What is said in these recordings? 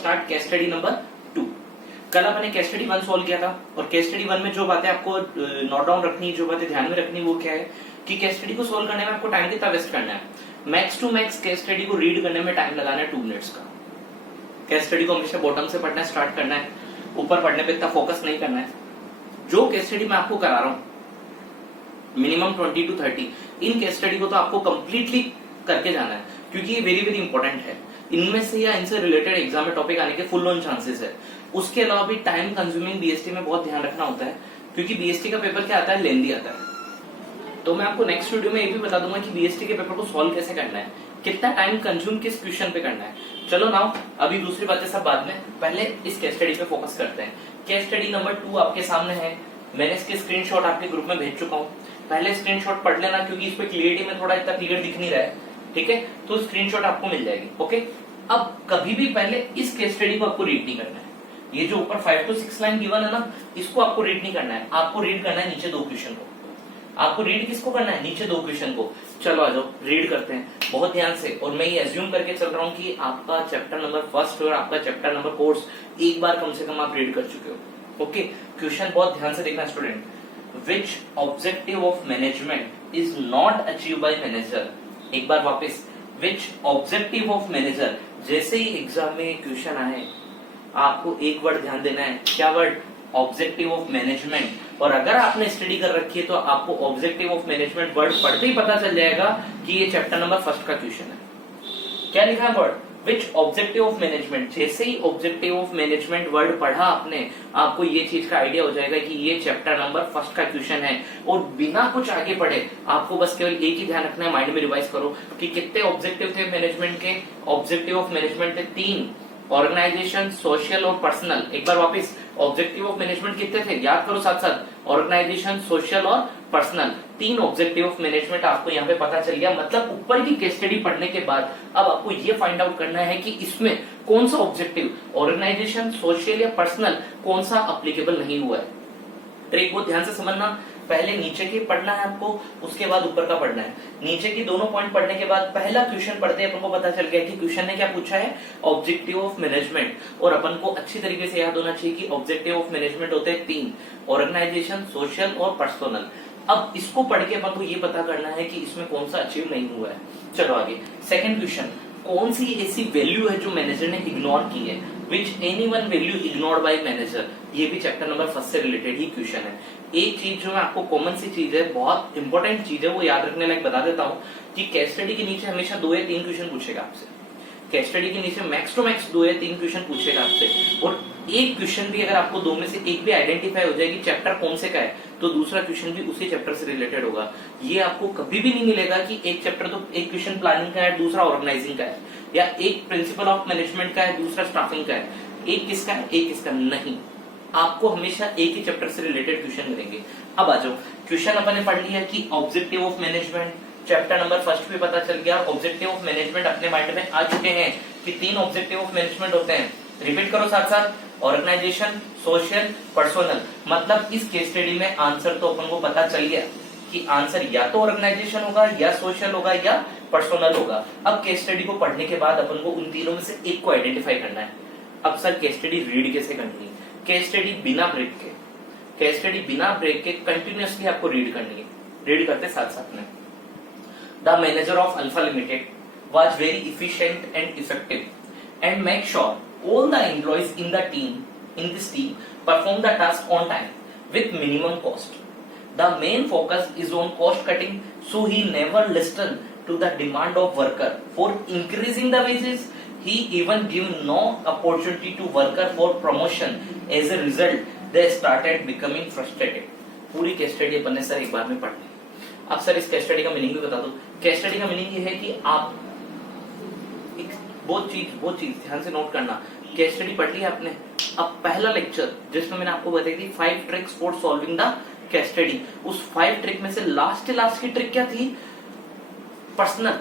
Start case study number 2। कल अपने case study 1 solve किया था और केस स्टडी 1 में जो बातें आपको नोट डाउन रखनी, जो बातें ध्यान में रखनी, वो क्या है कि केस स्टडी को सॉल्व करने में आपको टाइम कितना वेस्ट करना है। Max to max case study को रीड करने में टाइम लगाना है 2 मिनट्स का। केस स्टडी को हमेशा बॉटम से पढ़ना स्टार्ट करना है, ऊपर पढ़ने पे इतना फोकस नहीं करना है। जो केस स्टडी मैं आपको करा रहा हूं minimum 20 to 30, in case study को तो आपको कंप्लीटली करके जाना है क्योंकि ये वेरी वेरी इंपॉर्टेंट है। इनमें से या इनसे रिलेटेड एग्जाम में टॉपिक आने के फुल ऑन चांसेस है। उसके अलावा भी टाइम कंज्यूमिंग बीएसटी में बहुत ध्यान रखना होता है क्योंकि बीएसटी का पेपर क्या आता है, लेंदी आता है। तो मैं आपको नेक्स्ट वीडियो में ये भी बता दूंगा कि बीएसटी के पेपर को सॉल्व कैसे करना है, कितना टाइम कंज्यूम किस क्वेश्चन पे करना है। चलो नाउ अभी दूसरी बातें सब बाद में, पहले इस केस स्टडी पे फोकस करते हैं। केस स्टडी नंबर 2 आपके सामने है। मैंने इसके स्क्रीनशॉट आपके ग्रुप में भेज चुका हूं। पहले स्क्रीनशॉट पढ़ लेना क्योंकि इस पे क्लियरिटी में थोड़ा इतना क्लियर दिख नहीं रहा है, ठीक है। तो स्क्रीनशॉट आपको मिल जाएगी, ओके। अब कभी भी पहले इस केस स्टडी को आपको रीड नहीं करना है। ये जो ऊपर 5 to 6 लाइन गिवन है ना, इसको आपको रीड नहीं करना है। आपको रीड करना है नीचे 2 क्वेश्चन को। आपको रीड किसको करना है, नीचे 2 क्वेश्चन को। चलो आ जाओ रीड करते हैं बहुत ध्यान से। और मैं ये एज्यूम करके चल रहा हूँ कि आपका चैप्टर नंबर 1 और आपका चैप्टर नंबर कोर्स एक बार कम से कम आप रीड कर चुके हो, ओके। क्वेश्चन बहुत ध्यान से देखना student. Which objective of management is not achieved by manager? एक बार वापस, which objective of manager? जैसे ही एग्जाम में क्वेश्चन आए आपको एक वर्ड ध्यान देना है। क्या वर्ड? Objective of management. और अगर आपने स्टडी कर रखी है तो आपको ऑब्जेक्टिव ऑफ मैनेजमेंट वर्ड पढ़ते ही पता चल जाएगा कि ये चैप्टर नंबर 1 का क्वेश्चन है। क्या लिखा है word? Which objective of management. जैसे ही ऑब्जेक्टिव ऑफ मैनेजमेंट वर्ड पढ़ा आपने, आपको ये चीज का आइडिया हो जाएगा कि ये चैप्टर नंबर 1 का क्वेश्चन है। और बिना कुछ आगे पढ़े आपको बस केवल एक ही ध्यान रखना है, माइंड में रिवाइज करो कि कितने ऑब्जेक्टिव थे मैनेजमेंट के। ऑब्जेक्टिव ऑफ मैनेजमेंट थे 3, ऑर्गेनाइजेशन, सोशल और पर्सनल। एक बार वापस, ऑब्जेक्टिव ऑफ मैनेजमेंट कितने थे याद करो साथ साथ, ऑर्गेनाइजेशन, सोशल और पर्सनल। 3 ऑब्जेक्टिव ऑफ मैनेजमेंट आपको यहाँ पे पता चल गया। मतलब ऊपर की केस स्टडी पढ़ने के बाद अब आपको ये फाइंड आउट करना है कि इसमें कौन सा ऑब्जेक्टिव, ऑर्गेनाइजेशन, सोशल या पर्सनल, कौन सा अप्लीकेबल नहीं हुआ है। ट्रिक को ध्यान से समझना। पहले नीचे की पढ़ना है आपको, उसके बाद ऊपर का पढ़ना है। नीचे की दोनों पॉइंट पढ़ने के बाद पहला क्वेश्चन पढ़ते हैं अपन को पता चल गया कि क्वेश्चन ने क्या पूछा है, ऑब्जेक्टिव ऑफ मैनेजमेंट। और अपन को अच्छी तरीके से याद होना चाहिए कि ऑब्जेक्टिव ऑफ मैनेजमेंट होते हैं 3, ऑर्गेनाइजेशन, सोशल और पर्सनल। अब इसको पढ़ के अपन को ये पता करना है कि इसमें कौन सा अचीव नहीं हुआ है। चलो आगे, सेकंड क्वेश्चन, कौन सी ऐसी वैल्यू है जो मैनेजर ने इग्नोर की है, which any one value ignored bye manager. ये भी चैप्टर नंबर 1 से रिलेटेड ही क्वेश्चन है। एक चीज जो मैं आपको कॉमन सी चीज है, बहुत इंपॉर्टेंट चीज है, वो याद रखने लायक बता देता हूँ कि केस स्टडी के नीचे हमेशा 2 या 3 क्वेश्चन पूछेगा आपसे। केस स्टडी के नीचे मैक्स टू मैक्स 2 या 3 क्वेश्चन पूछेगा आपसे। और एक क्वेश्चन भी अगर आपको 2 में से एक भी आइडेंटिफाई हो जाएगी चैप्टर कौन से का है, तो दूसरा क्वेश्चन भी उसी चैप्टर से रिलेटेड होगा। ये आपको कभी भी नहीं मिलेगा कि एक चैप्टर तो एक क्वेश्चन प्लानिंग का है, दूसरा ऑर्गेनाइजिंग का है, या एक प्रिंसिपल ऑफ मैनेजमेंट का है, दूसरा स्टाफिंग का है, एक किसका है, एक किसका नहीं। आपको हमेशा एक ही चैप्टर से रिलेटेड क्वेश्चन मिलेंगे। अब आ जाओ, क्वेश्चन अपन ने पढ़ लिया कि objective of management, chapter number 1 पे पता चल गया। ऑब्जेक्टिव ऑफ मैनेजमेंट अपने माइंड में आ चुके हैं कि 3 ऑब्जेक्टिव ऑफ मैनेजमेंट होते हैं। रिपीट करो साथ साथ, ऑर्गेनाइजेशन, सोशल, पर्सनल। मतलब इस केस स्टडी में आंसर तो अपन को पता चल गया कि आंसर या तो ऑर्गेनाइजेशन होगा, या सोशल होगा, या पर्सनल होगा। अब केस स्टडी को पढ़ने के बाद अपन को उन तीनों में से एक को आइडेंटिफाई करना है। अब सर केस स्टडी रीड कैसे करनी है? केस स्टडी बिना ब्रेक के, केस स्टडी बिना ब्रेक के कंटिन्यूअसली आपको रीड करनी है। रीड करते साथ साथ में, the manager of alpha limited was very efficient and effective and make sure all the employees in this team perform the task on time with minimum cost. The main focus is on cost cutting, so he never listened to the demand of worker for increasing the wages. He even gave no opportunity to worker for promotion. As a result, they started becoming frustrated. पूरी case study अपन ने sir एक बार में पढ़ ली। अब sir इस case study का meaning भी बता दो। केस स्टडी का मीनिंग ये है कि आप बहुत चीज ध्यान से नोट करना। केस स्टडी पढ़ ली आपने, अब पहला लेक्चर जिसमें मैंने आपको बताई थी 5 tricks for solving the case study, उस 5 ट्रिक में से लास्ट की ट्रिक क्या थी? पर्सनल।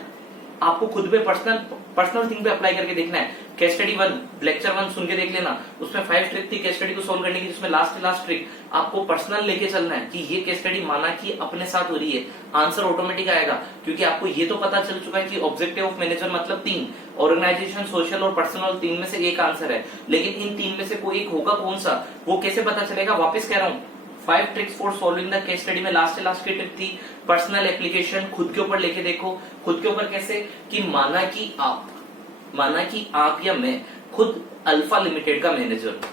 आपको खुद पे पर्सनल थिंग पे अप्लाई करके देखना है। केस स्टडी 1 लेक्चर 1 सुन के देख लेना, उसमें 5 ट्रिक थी केस स्टडी को सोल्व करने की, जिसमें लास्ट ट्रिक आपको पर्सनल लेके चलना है कि ये केस स्टडी माना कि अपने साथ हो रही है, आंसर ऑटोमेटिक आएगा, क्योंकि आपको ये तो पता चल चुका है कि ऑब्जेक्टिव ऑफ मैनेजर मतलब 3, ऑर्गेनाइजेशन, सोशल और पर्सनल 3 में से एक आंसर है, लेकिन इन 3 में से कोई एक होगा कौन सा, वो कैसे पता चलेगा? वापस कह रहा हूं, 5 tricks for solving the case study में लास्ट की ट्रिक थी पर्सनल एप्लीकेशन, खुद के ऊपर लेके देखो। खुद के ऊपर कैसे? कि माना कि आप या मैं खुद अल्फा लिमिटेड का मैनेजर हूं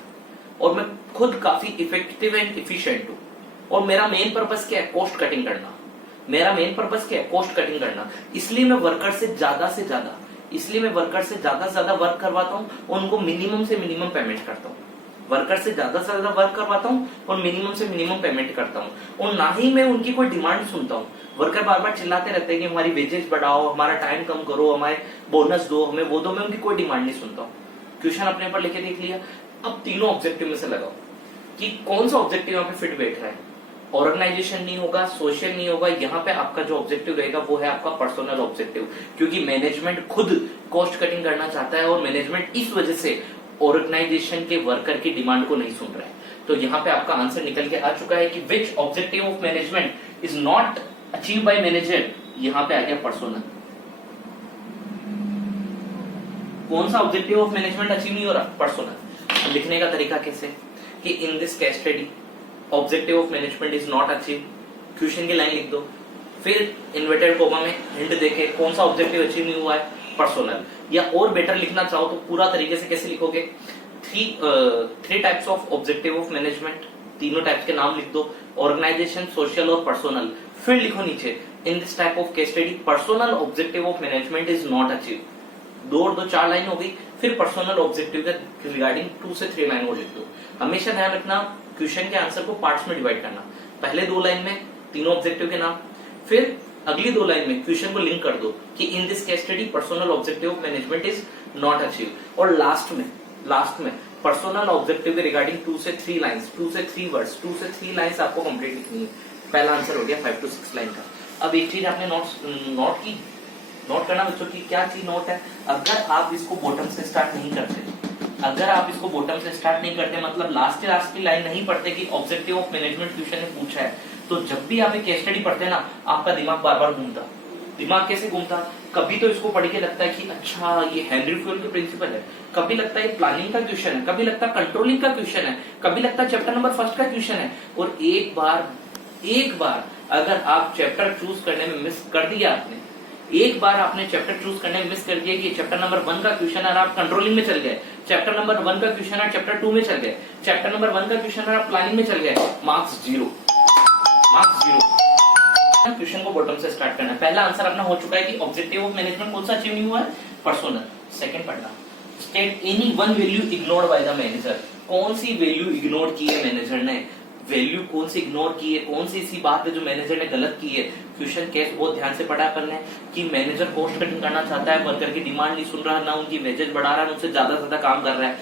और मैं खुद काफी इफेक्टिव एंड इफिशिएंट हूं, और मेरा मेन पर्पस क्या है? कॉस्ट कटिंग करना। मेरा मेन पर्पस क्या है? कॉस्ट कटिंग करना। इसलिए मैं वर्कर से ज्यादा से ज्यादा वर्क करवाता हूं और उनको मिनिमम से मिनिमम पेमेंट करता हूं। वर्कर से ज्यादा वर्क करवाता हूं और मिनिमम से मिनिमम पेमेंट करता हूं, और ना ही मैं उनकी कोई डिमांड सुनता हूं। वर्कर बार बार चिल्लाते रहते हैं कि हमारी वेजेस बढ़ाओ, हमारा टाइम कम करो, हमारे बोनस दो, हमें वो दो, मैं उनकी कोई डिमांड नहीं सुनता हूं। क्वेश्चन अपने ऊपर लेके देख लिया। अब तीनों ऑब्जेक्टिव में से लगाओ कि कौन सा ऑब्जेक्टिव यहाँ पे फिट बैठ रहा है। ऑर्गेनाइजेशन नहीं होगा, सोशल नहीं होगा, यहाँ पे आपका जो ऑब्जेक्टिव रहेगा वो है आपका पर्सनल ऑब्जेक्टिव, क्योंकि मैनेजमेंट खुद कॉस्ट कटिंग करना चाहता है और मैनेजमेंट इस वजह से ऑर्गेनाइजेशन के वर्कर की डिमांड को नहीं सुन रहा है। तो यहाँ पे आपका आंसर निकल के आ चुका है कि which objective of management is not achieve by manager. यहाँ पे आ गया पर्सोनल। कौन सा ऑब्जेक्टिव ऑफ मैनेजमेंट अचीव नहीं हो रहा? पर्सोनल। लिखने का तरीका कैसे? कि in this case study objective of management is not achieve, question की लाइन लिख दो, फिर इन्वर्टेड कोमा में हिंट देके कौन सा ऑब्जेक्टिव अचीव नहीं हुआ है? पर्सोनल। या और बेटर लिखना चाहो तो पूरा तरीके से कैसे लिखोगे? Three types of objective of management, तीनों टाइप्स के नाम लिख दो, ऑर्गेनाइजेशन, सोशल और पर्सोनल। फिर लिखो नीचे in this type of case study personnel objective of management is not achieve. 2 और 2 4 लाइन हो गई। फिर पर्सोनल ऑब्जेक्टिव के रिगार्डिंग 2 से 3 लाइन और लिख दो। हमेशा ध्यान रखना क्वेश्चन के आंसर को पार्ट्स में डिवाइड करना। पहले 2 लाइन में तीनों ऑब्जेक्टिव के नाम, फिर अगली 2 लाइन में क्वेश्चन को लिंक कर दो कि in this case study personal objective of management is not achieve, और लास्ट में पर्सनल ऑब्जेक्टिव के रिगार्डिंग 2 से 3 लाइंस, 2 से 3 वर्ड्स, 2 से 3 लाइंस आपको कंप्लीट लिखनी है। पहला आंसर हो गया 5 to 6 लाइन का। अब एक चीज आपने नोट करना बच्चों की, क्या चीज नोट है? अगर आप इसको बॉटम से स्टार्ट नहीं करते, मतलब लास्ट की लाइन नहीं पढ़ते कि ऑब्जेक्टिव ऑफ मैनेजमेंट क्वेश्चन ने पूछा है, तो जब भी आप एक केस स्टडी पढ़ते हैं ना, आपका दिमाग बार बार घूमता। दिमाग कैसे घूमता? कभी तो इसको पढ़ के लगता है कि अच्छा ये हेनरी फ्यूल के प्रिंसिपल है, कभी लगता है प्लानिंग का क्वेश्चन है, कभी लगता है कंट्रोलिंग का क्वेश्चन है, कभी लगता है चैप्टर नंबर 1 का क्वेश्चन है। और एक बार अगर आप चैप्टर चूज करने में मिस कर दिया, एक बार आपने चैप्टर चूज करने में मिस कर दिया कि चैप्टर नंबर 1 का क्वेश्चन है, आप कंट्रोलिंग में चल गए, चैप्टर नंबर 1 का क्वेश्चन है चैप्टर 2 में चल गए, चैप्टर नंबर 1 का क्वेश्चन है आप प्लानिंग में चल गए, मार्क्स जीरो। क्वेश्चन को बॉटम से स्टार्ट करना है। पहला आंसर अपना हो चुका है कि ऑब्जेक्टिव ऑफ मैनेजमेंट कौन सा अचीव नहीं हुआ है? पर्सोनल। सेकंड पढ़ना, state any one value ignored by the manager. कौन सी वैल्यू इग्नोर की है मैनेजर ने? वैल्यू कौन सी इग्नोर की है? कौन सी ऐसी बात है जो मैनेजर ने गलत की है? क्वेश्चन केस बहुत ध्यान से पढ़ा अपन ने कि मैनेजर कॉस्ट कटिंग करना चाहता है, वर्कर की डिमांड नहीं सुन रहा, ना उनकी वेजेस बढ़ा रहा है, उनसे ज्यादा काम कर रहा है,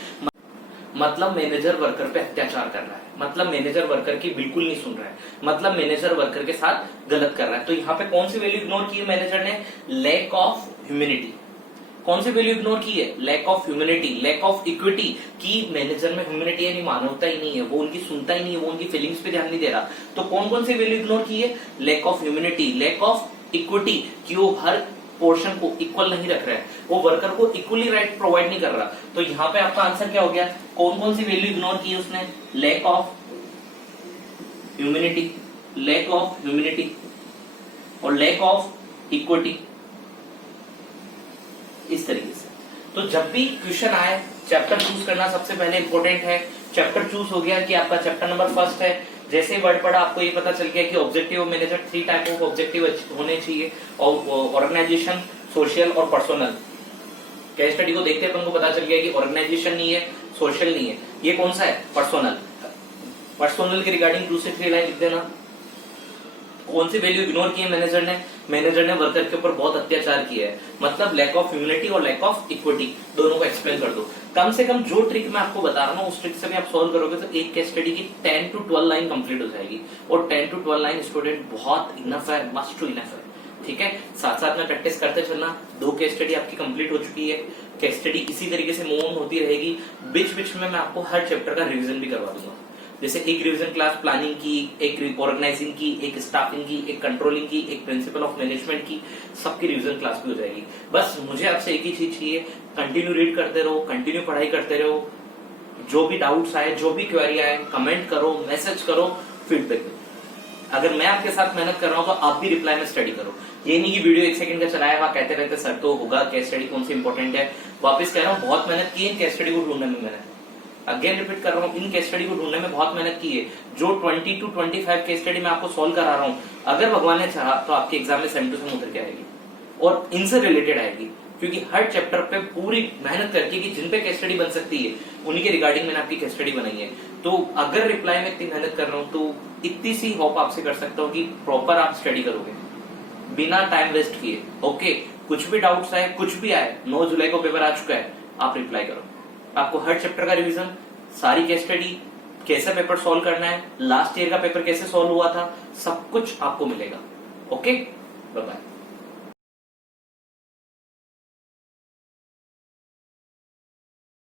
मतलब मैनेजर वर्कर पे अत्याचार कर रहा है, मतलब मैनेजर वर्कर की बिल्कुल नहीं सुन रहा है, मतलब मैनेजर वर्कर के साथ गलत कर रहा है। तो यहाँ पे कौन सी वैल्यू इग्नोर की है मैनेजर ने? Lack of humanity. कौन सी वैल्यू इग्नोर की है? Lack of humanity, lack of equity, की मैनेजर में ह्यूमैनिटी यानी मानवता ही नहीं है, वो उनकी सुनता ही नहीं है, वो उनकी फीलिंग्स पे ध्यान नहीं दे रहा। तो कौन सी वैल्यू इग्नोर की है? Lack of humanity, lack of equity, कि वो हर पोर्शन को इक्वल नहीं रख रहा है, वो वर्कर को इक्वली राइट प्रोवाइड नहीं कर रहा। तो यहाँ पे आपका आंसर क्या हो गया? कौन सी वैल्यू इग्नोर की है उसने? Lack of humanity, lack of humanity और लैक ऑफ इक्विटी, इस तरीके से। तो जब भी क्वेश्चन आए, चैप्टर चूज करना सबसे पहले इंपॉर्टेंट है। चैप्टर चूज हो गया कि आपका चैप्टर नंबर 1 है, जैसे वर्ड पढ़ा आपको ये पता चल गया कि objective of manager 3 type of objective होने चाहिए, ऑर्गेनाइजेशन, सोशल और पर्सनल। केस स्टडी को देखते अपन को पता चल गया कि ऑर्गेनाइजेशन नहीं है, सोशल नहीं है, ये कौन सा है? पर्सनल। पर्सनल के रिगार्डिंग 2 से 3 लाइन लिख देना। कौन सी वैल्यू इग्नोर की है मैनेजर ने? मैनेजर ने वर्कर के ऊपर बहुत अत्याचार किया है, मतलब लैक ऑफ ह्यूमैनिटी और लैक ऑफ इक्विटी, दोनों को एक्सप्लेन कर दो। कम से कम जो ट्रिक मैं आपको बता रहा हूँ उस ट्रिक से भी आप सॉल्व करोगे तो एक केस स्टडी की 10 to 12 लाइन कंप्लीट हो जाएगी, और 10 to 12 लाइन स्टूडेंट बहुत इनफ है, मस्ट टू इनफ है। ठीक है, साथ साथ में प्रैक्टिस करते चलना। 2 केस स्टडी आपकी कंप्लीट हो चुकी है। केस स्टडी इसी तरीके से मूव ऑन होती रहेगी। बीच बीच में मैं आपको हर चैप्टर का रिवीजन भी करवा दूंगा। जैसे एक रिवीजन क्लास प्लानिंग की, एक ऑर्गेनाइजिंग की, एक स्टाफिंग की, एक कंट्रोलिंग की, एक प्रिंसिपल ऑफ मैनेजमेंट की, सबकी रिवीजन क्लास भी हो जाएगी। बस मुझे आपसे एक ही चीज चाहिए, कंटिन्यू रीड करते रहो, कंटिन्यू पढ़ाई करते रहो। जो भी डाउट्स आए, जो भी क्वेरी आए, कमेंट करो, मैसेज करो, फीडबैक दो। अगर मैं आपके साथ मेहनत कर रहा हूं तो आप भी रिप्लाई में स्टडी करो। ये नहीं कि वीडियो 1 सेकंड का चलाया हुआ कहते रहते सर तो होगा, केस स्टडी कौन सी इंपॉर्टेंट है। वापस कह रहा हूं, बहुत मेहनत की है केस स्टडी को ढूंढने में। मैंने अगेन रिपीट कर रहा हूं, इन केस स्टडी को ढूंढने में बहुत मेहनत की है। जो 20 to 25 केस स्टडी मैं आपको सॉल्व करा रहा हूं, अगर भगवान ने चाहा तो आपके एग्जाम में 7 to 7 उतर के आएगी और इनसे रिलेटेड आएगी। क्योंकि हर चैप्टर पे पूरी मेहनत करके कि जिन पे केस स्टडी बन सकती है उन्हीं के रिगार्डिंग मैंने आपकी केस स्टडी बनाई है। तो अगर रिप्लाई में इतनी मेहनत कर रहा हूं तो इतनी सी होप आपसे कर सकता हूं कि प्रॉपर आप स्टडी करोगे बिना टाइम वेस्ट किए। ओके, कुछ भी डाउट्स आए, कुछ भी आए, 9 जुलाई को पेपर आ चुका है, आप रिप्लाई करो। आपको हर चैप्टर का रिवीजन, सारी केस स्टडी, कैसे पेपर सॉल्व करना है, लास्ट ईयर का पेपर कैसे सॉल्व हुआ था, सब कुछ आपको मिलेगा। Okay, bye bye.